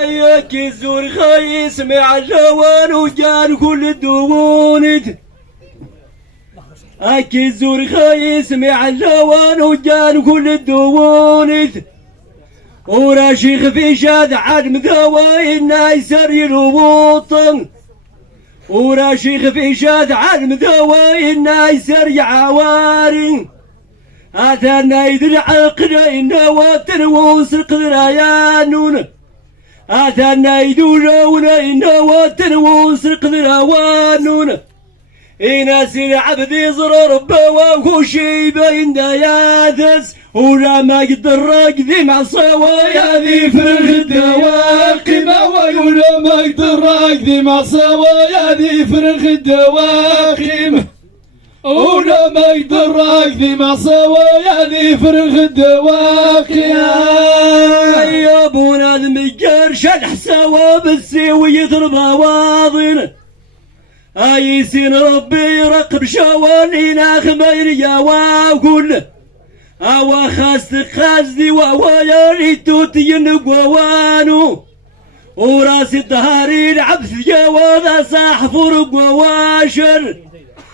ياك الزور خايس مع الجوان وجان كل الدوونت اك الزور خايس مع الجوان وجان كل الدوونت ورا شيخ في شاد عاد مذاوي الناس يلوطن ورا شيخ في شاد عاد مذاوي الناس يعواري اتانا يدل عقل انه وتنوس قدريانون اتانا يدولون انه وتنوس قدريانون إناس العبد يزرر بوا شي بين دياثس ولا ما يقدر راقدي مع صوايا ذي فرغ الدواقم ولا ما يقدر راقدي مع صوايا ذي فرغ الدواقم ولا ما يقدر راقدي مع صوايا ذي فرغ الدواقم يا ابونا المقر شلح سوا بالسوي يضرب واضن ايسين ربي يرقب شوانينا خمير يا واقول اوا خاصدي ووايا ريتوتي نقوانو وراسي الدهاري العبث يا وذا صاح فرق وواشر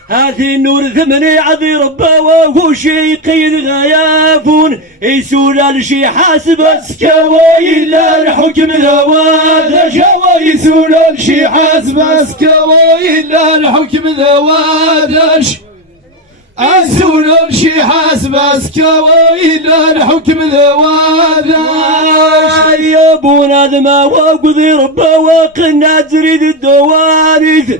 هذه النور ثمني عذي ربا وهو شي قيد غيافون يسول الشي حاسب اسكاوي الا الحكم ذواد شوا يسول الشي حاسب اسكاوي الا الحكم ذوادش يسول الشي حاسب اسكاوي الا الحكم ذوادش يا ابونا ذما وقضي ربا وقنا تريد الدوارث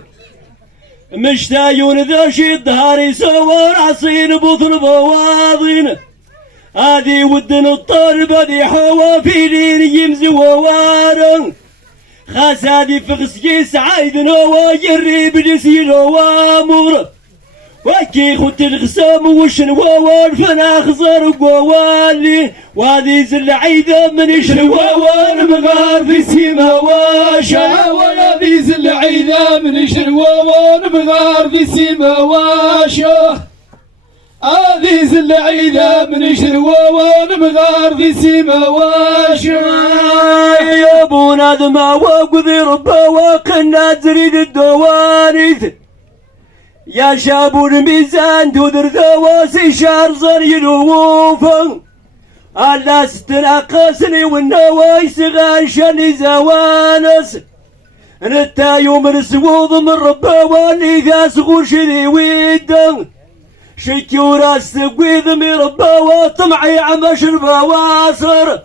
مشتايون ذا شي الظهر يصور عصين بطن بواضين هذي ودن الطالب هذي حوافيلين يمزي ووارن خاس هذي فغسكي سعيد نوا يري بلسي نوامر وكي خد الغسام وشنواوان فانا خزر قوالي وهذي زل عيدة من شنواوان مغار في سيما واشا ولا ذي زل عيدة من شنواوان مغار في سيما واشا هذي زل عيدة من شنواوان مغار في سيما واشا يا ابونا ذما وقضي ربا وقنا تريد الدوارث يا شاب الميزان تدر ذواسي شهر زر يلوفن ألا ستناقصني والنوايس غاشني زوانس نتا يوم السووض من ربا واني ذاس غوش ذي ويدن شكي وراس تقويذ من ربا وطمعي عمش البواصر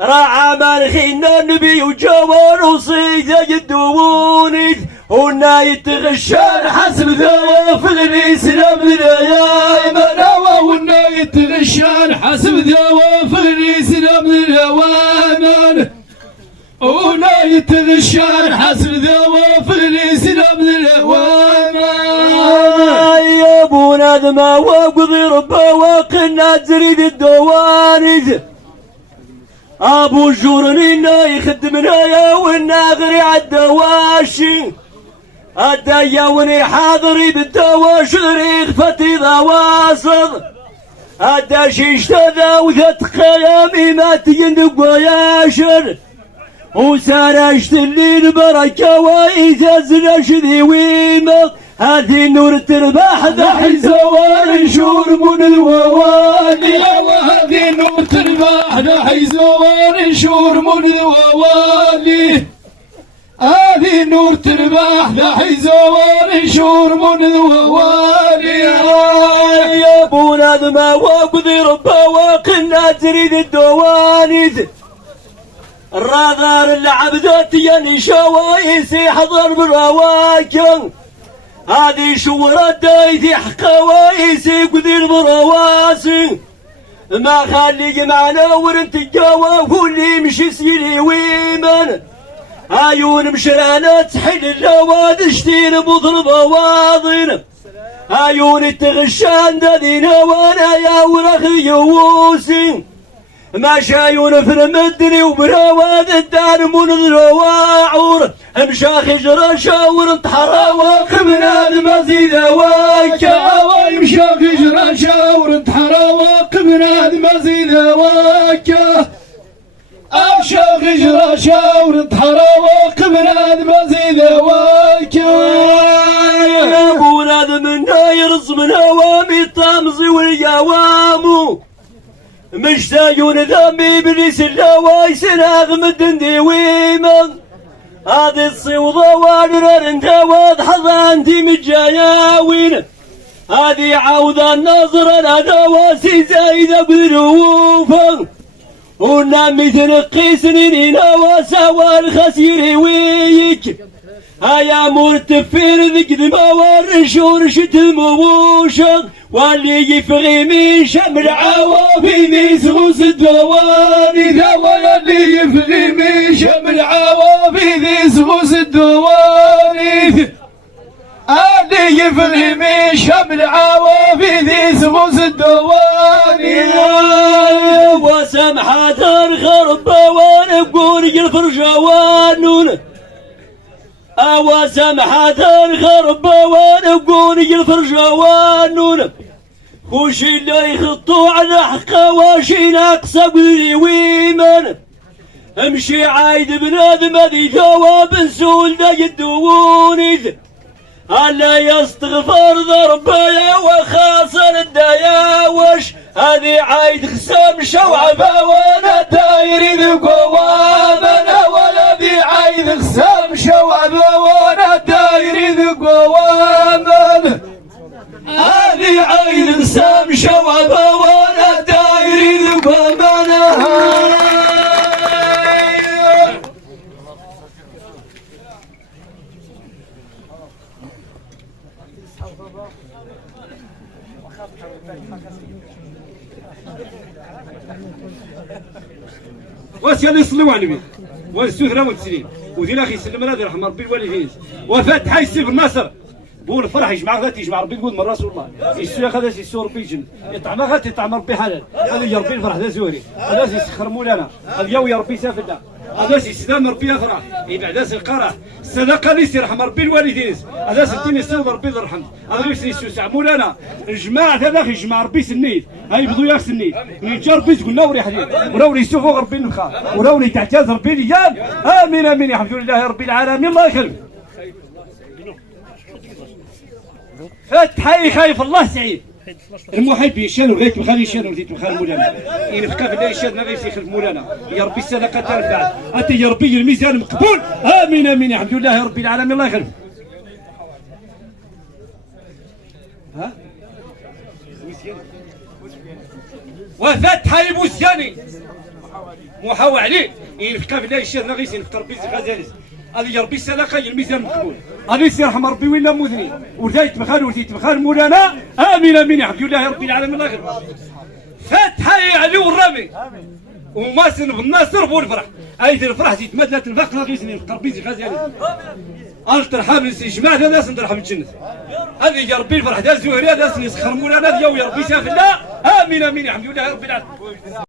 راعى مالخينا النبي وجوان وصيد يدووني هنا يتغشان حسب ذواف الإسلام ذا مناوى هنا يتغشان حسب ذواف الإسلام ذا وامان هنا يتغشان حسب ذواف الإسلام ذا وامان يا ابونا ذما وقضي ربا وقنا تريد الدوانث ابو جورنينا يخدمنا يا والناغري عالدواشي الدايا وني حاضري بالدواش ريغ فتي ذواصل الداشي اشتذا وذات قيامي ما تيندق وياشر وسارشت الليل بركة وإيزاز ذي ويمق هذه نور ترباح ذا زوار شور من الووالي وهذه نور ترباح ذا زوار شور من الووالي هذه نور ترباح ذا زوار شور من الووالي يا ابونا ذما وقضي ربا وقنا تريد الدوانث الراذار العبدات يعني شوايسي حضر بالرواكن هذه شورة دايثي حقوايسي قدير برواسي ما خليك معنا ورنت الجوا كل مشي سيلي ويمن عيون مشرانا تحل اللواد شتين بطل بواضن عيون التغشان دادينا وانا يا ورخي يووسي ما شايون في المدني وبراواد الدار من الرواعور مشاخ جرى شاور انتحرى واقمنا المزيد واكا ويمشاخ جرى شاور انتحرى واقمنا المزيد واكا أمشى غجرة شاور تحرى قبل مزيد واكل ولاد منا يرز من هوامي الطامزي واليوامو مشتاقون ذنبي بليس الهوايس ناغم الدندي ويمن هذه الصوضة وادرر انت واضحة انتي متجاياوين هذه عودة النظر الادواسي زايدة بروفا ونامي تنقي سنين نواسا والخسير ويك هيا مرتفين ذيك دماوار شورش تموشا واللي يفغي من شمر عوافي ذي سغوس الدواني ذا اللي يفغي من شمر عوافي ذي سغوس الدواني اللي يفغي من شمر عوافي ذي سغوس الدواني وسمحة الخرب ونقول الفرجوانون أوا سمحة الغرب ونقول الفرجوانون خوشي اللي يخطوا على حقه واشي ناقصة قولي ويمن امشي عايد بنادم هذي جواب نسول دا يدوني ألا يستغفر ضربايا وخاصر الدياوش هذه عايد خسام شوعبة وانا دايري ذي قوامنا ولا ذي عايد خسام شوعبة وانا دايري ذي قوامنا هذه عايد خسام شوعبة وانا دايري ذي قوامنا واسيال يصلوا على النبي والسهرة والتسليم وذي الاخي يسلم هذا رحم ربي الوالدين وفاتحه يسيب النصر بول الفرح يجمع غاتي يجمع ربي يقول من رسول الله يسوي هذا يسوي ربي يجن يطعم غاتي يطعم ربي حلال هذا يا ربي الفرح ذا زوري هذا يسخر مولانا هذا يا ربي سافلنا هذا يسلم ربي يفرح يبعد القرع الصدقه اللي يرحم ربي الوالدين هذا ستين يسوي ربي يرحم هذا يسوي مولانا الجماعه هذا يجمع ربي سنيد هاي بدو ياك سنيد نجار ربي تقول نوري حديد ونوري يسوفوا ربي النخا ونوري تعتاز ربي الرجال امين امين الحمد لله رب العالمين الله يخليك فتحي خايف الله سعيد المحب يشانو غيت مخالي يشانو زيت مخالي مولانا ينفكا بالله يشان غير يخلف مولانا يا ربي الصدقه تنفع انت يا ربي الميزان مقبول امين امين الحمد لله رب العالمين الله يخليك ها وفتحي بوسياني محاوى عليه ينفكا بالله يشان غير ينفك ربي غزالي هذا يا ربي الصدقه الميزان مقبول هذا يرحم ربي ولا مذني وزيت مخال وزيت مخال مولانا امين امين الحمد لله رب العالمين الله يخليك فتحي علي والرامي وما سن بالناصر والفرح ايت الفرح زيت مدلة الفقر غيسني قربي زي غازالي الترحم جماعه الناس نرحم الجنه هذه يا ربي الفرح ذا زهري هذا يسخر مولانا يا ربي سافل امين امين الحمد لله رب العالمين